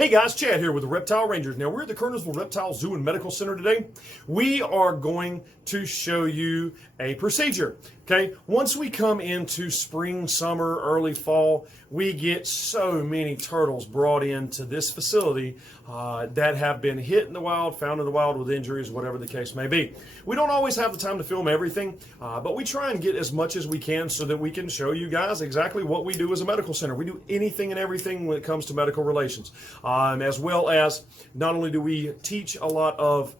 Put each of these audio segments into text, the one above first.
Hey guys, Chad here with the Reptile Rangers. Now we're at the Kernersville Reptile Zoo and Medical Center today. We are going to show you a procedure. Okay, once we come into spring, summer, early fall, we get so many turtles brought into this facility that have been hit in the wild, found in the wild with injuries, whatever the case may be. We don't always have the time to film everything, but we try and get as much as we can so that we can show you guys exactly what we do as a medical center. We do anything and everything when it comes to medical relations, as well as not only do we teach a lot of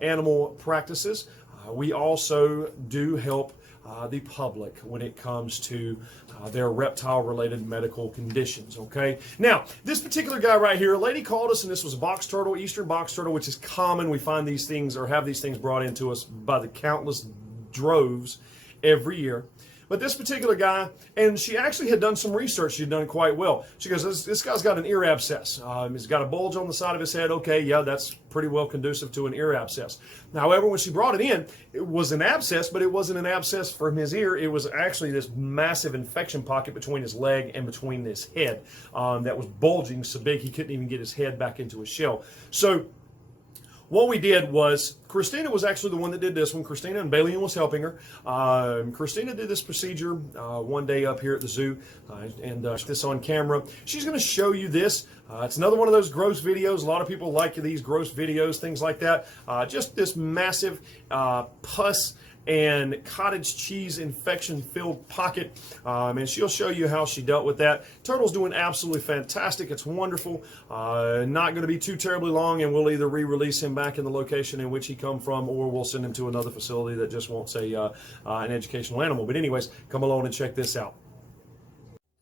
animal practices, we also do help the public when it comes to their reptile-related medical conditions, okay? Now, this particular guy right here, a lady called us, and this was a box turtle, eastern box turtle, which is common. We find these things or have these things brought into us by the countless droves every year. But this particular guy, and she actually had done some research. She'd done quite well. She goes, this guy's got an ear abscess. He's got a bulge on the side of his head. Okay, yeah, that's pretty well conducive to an ear abscess. However, when she brought it in, it was an abscess, but it wasn't an abscess from his ear. It was actually this massive infection pocket between his leg and between his head that was bulging so big he couldn't even get his head back into his shell. So what we did was, Cristina was actually the one that did this one. Cristina, and Bailey was helping her. Cristina did this procedure one day up here at the zoo, and this on camera. She's going to show you this. It's another one of those gross videos. A lot of people like these gross videos, things like that. Just this massive pus and cottage cheese infection-filled pocket, and she'll show you how she dealt with that. Turtle's doing absolutely fantastic. It's wonderful. Not going to be too terribly long, and we'll either re-release him back in the location in which he come from, or we'll send him to another facility that just won't say an educational animal. But anyways, come along and check this out.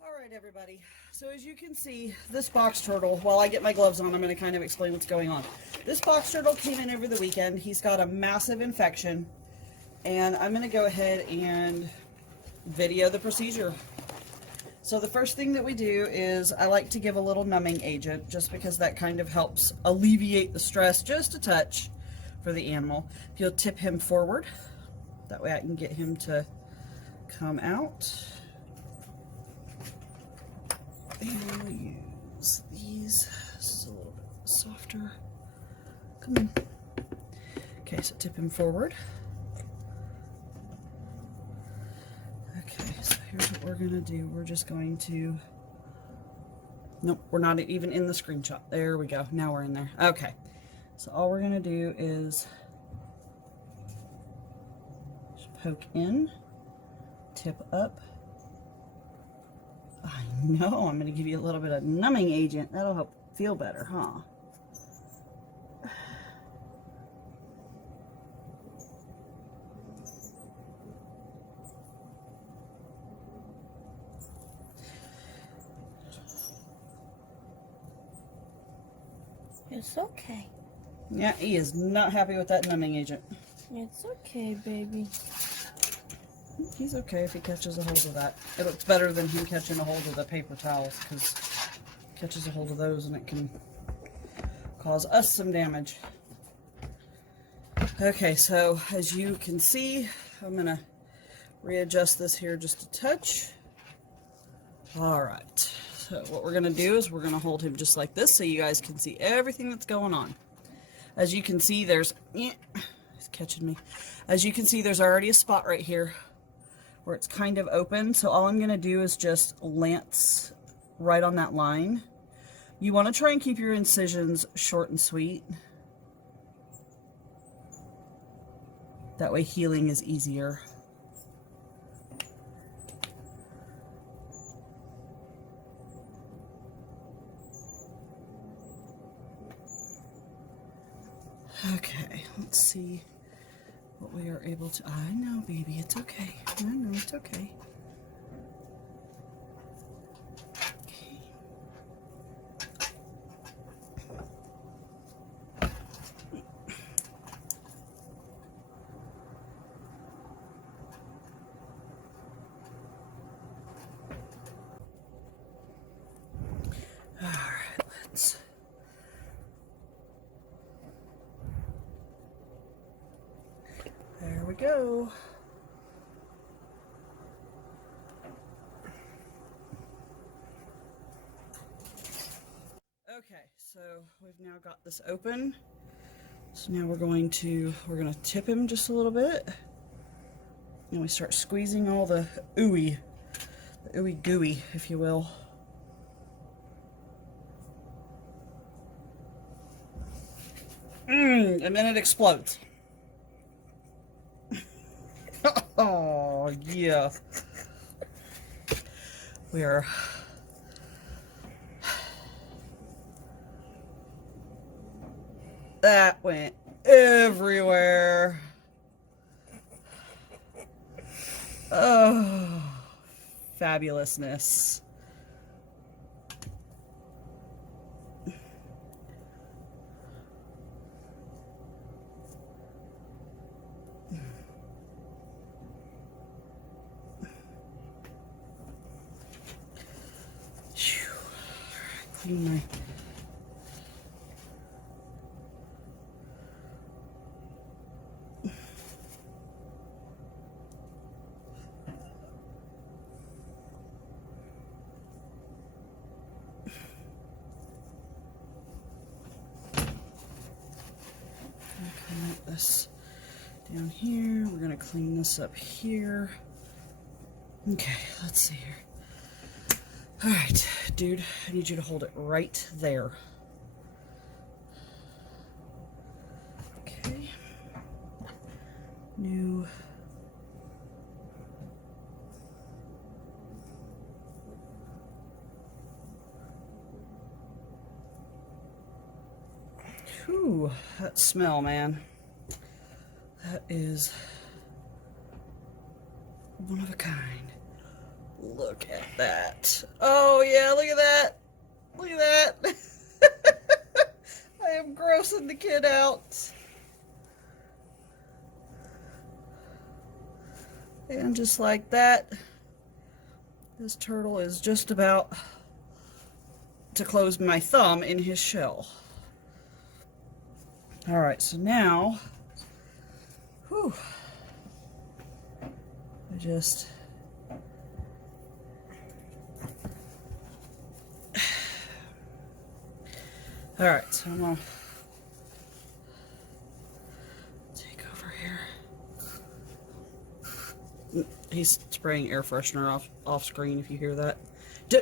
All right, everybody. So as you can see, this box turtle, while I get my gloves on, I'm going to kind of explain what's going on. This box turtle came in over the weekend. He's got a massive infection. And I'm going to go ahead and video the procedure. So the first thing that we do is I like to give a little numbing agent, just because that kind of helps alleviate the stress just a touch for the animal. If you'll tip him forward, that way I can get him to come out. And we'll use these. This is a little bit softer. Come on. Okay, so tip him forward. Okay, so here's what we're going to do. We're just going to, nope, we're not even in the screenshot. There we go. Now we're in there. Okay, so all we're going to do is poke in, tip up. I know, I'm going to give you a little bit of numbing agent. That'll help feel better, huh? It's okay. Yeah, he is not happy with that numbing agent. It's okay, baby. He's okay if he catches a hold of that. It's better than him catching a hold of the paper towels, because he catches a hold of those and it can cause us some damage. Okay, so as you can see, I'm going to readjust this here just a touch. All right. So what we're going to do is we're going to hold him just like this so you guys can see everything that's going on. As you can see, there's, he's catching me. As you can see, there's already a spot right here where it's kind of open. So all I'm going to do is just lance right on that line. You want to try and keep your incisions short and sweet. That way healing is easier. Okay, let's see what we are able to. I know, baby, it's okay. I know, it's okay. Okay. All right, let's. There we go. Okay, so we've now got this open. So now we're gonna tip him just a little bit. And we start squeezing all the ooey gooey, if you will. And then it explodes. Oh, yeah. That went everywhere. Oh, fabulousness. Clean my this down here. We're gonna clean this up here. Okay, let's see here. All right, dude, I need you to hold it right there. Okay. New. Whew, that smell, man. That is one of a kind. Look at that. Oh, yeah, look at that. Look at that. I am grossing the kid out. And just like that, this turtle is just about to close my thumb in his shell. All right, so now, whew, I just, all right, so I'm gonna take over here. He's spraying air freshener off screen, if you hear that.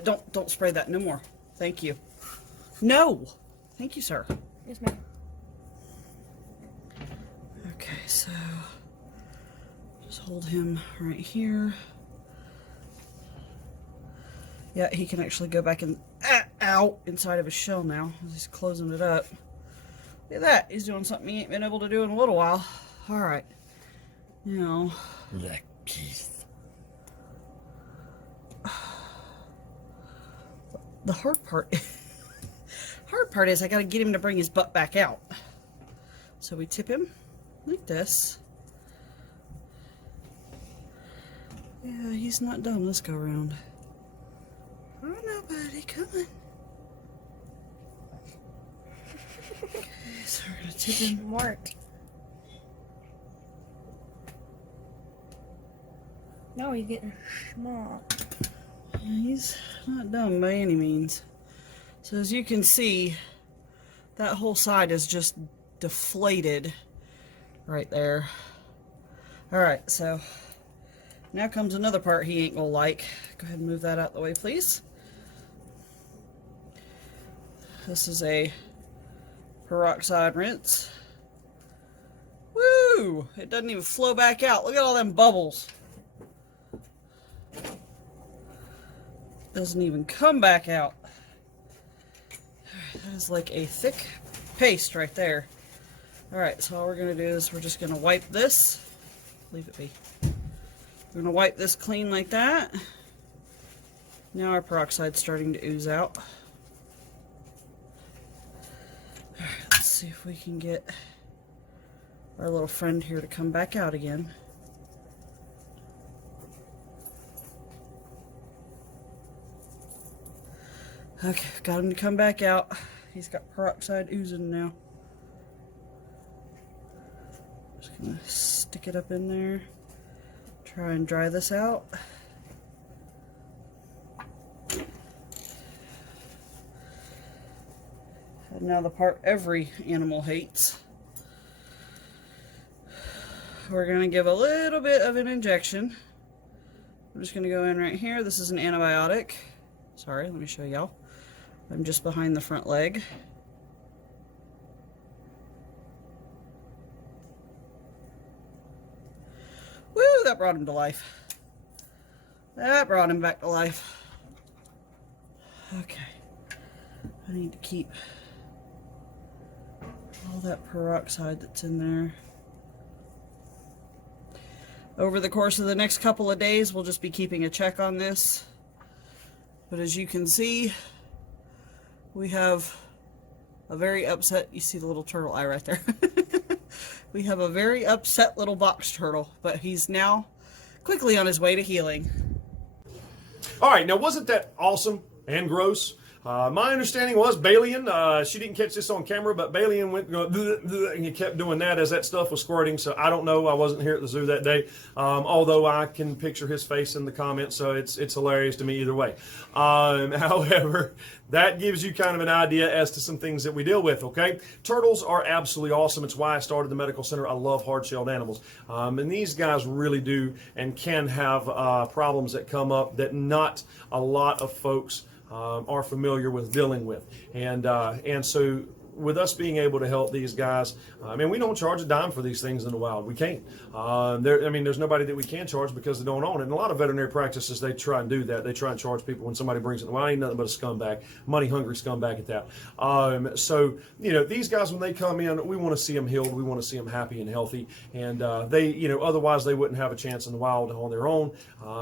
Don't spray that, no more. Thank you. No, thank you, sir. Yes, ma'am. Okay, so just hold him right here. Yeah, he can actually go back and out inside of his shell now. He's closing it up. Look at that. He's doing something he ain't been able to do in a little while. All right. Now. The hard part is I got to get him to bring his butt back out. So we tip him like this. Yeah, he's not done this go round. Oh no, buddy, come on. Okay, so we're gonna tip him. Work. No, he's getting small. Yeah, he's not done by any means. So as you can see, that whole side is just deflated right there. All right, so now comes another part he ain't gonna like. Go ahead and move that out the way, please. This is a peroxide rinse. Woo! It doesn't even flow back out. Look at all them bubbles. Doesn't even come back out. That is like a thick paste right there. Alright, so all we're going to do is we're just going to wipe this. Leave it be. We're going to wipe this clean like that. Now our peroxide's starting to ooze out. Alright, let's see if we can get our little friend here to come back out again. Okay, got him to come back out. He's got peroxide oozing now. Just gonna stick it up in there. Try and dry this out. And now the part every animal hates. We're going to give a little bit of an injection. I'm just going to go in right here. This is an antibiotic. Sorry, let me show y'all. I'm just behind the front leg. Woo, that brought him to life. That brought him back to life. Okay. I need to keep all that peroxide that's in there. Over the course of the next couple of days, we'll just be keeping a check on this. But as you can see, we have a very upset, you see the little turtle eye right there. We have a very upset little box turtle, but he's now quickly on his way to healing. All right, now wasn't that awesome and gross? My understanding was Balian, she didn't catch this on camera, but Balian went and he kept doing that as that stuff was squirting. So I don't know. I wasn't here at the zoo that day, although I can picture his face in the comments. So it's hilarious to me either way. However, that gives you kind of an idea as to some things that we deal with, okay? Turtles are absolutely awesome. It's why I started the medical center. I love hard-shelled animals. And these guys really do and can have problems that come up that not a lot of folks are familiar with dealing with. And so with us being able to help these guys, I mean, we don't charge a dime for these things in the wild. We can't. There's nobody that we can charge because they don't own it. And a lot of veterinary practices, they try and do that. They try and charge people when somebody brings it. Well, I ain't nothing but a scumbag, money-hungry scumbag at that. So, you know, these guys, when they come in, we want to see them healed. We want to see them happy and healthy. And they, you know, otherwise they wouldn't have a chance in the wild on their own.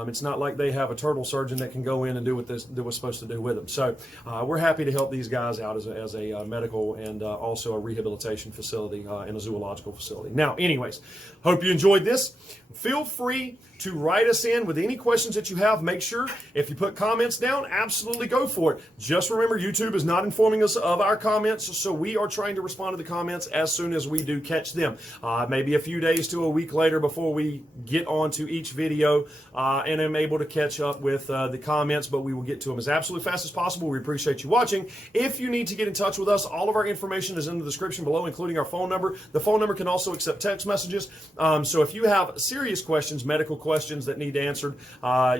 It's not like they have a turtle surgeon that can go in and do what they was supposed to do with them. So we're happy to help these guys out as a medical and also a rehabilitation facility and a zoological facility. Now, anyways, hope you enjoyed this. Feel free to write us in with any questions that you have. Make sure if you put comments down, absolutely go for it. Just remember, YouTube is not informing us of our comments, so we are trying to respond to the comments as soon as we do catch them. Maybe a few days to a week later before we get on to each video and I'm able to catch up with the comments, but we will get to them as absolutely fast as possible. We appreciate you watching. If you need to get in touch with us, all of our information is in the description below, including our phone number. The phone number can also accept text messages. So if you have serious questions, medical questions that need answered,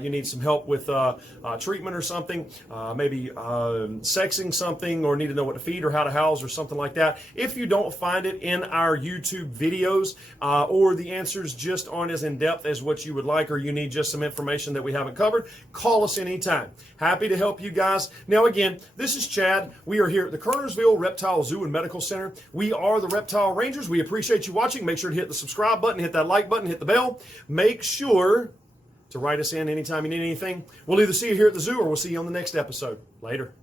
you need some help with treatment or something, maybe sexing something, or need to know what to feed or how to house or something like that. If you don't find it in our YouTube videos or the answers just aren't as in-depth as what you would like, or you need just some information that we haven't covered, call us anytime. Happy to help you guys. Now again, this is Chad. We are here at the Kernersville Reptile Zoo and Medical Center. We are the Reptile Rangers. We appreciate you watching. Make sure to hit the subscribe button, hit that like button, hit the bell. Make sure to write us in anytime you need anything. We'll either see you here at the zoo or we'll see you on the next episode. Later.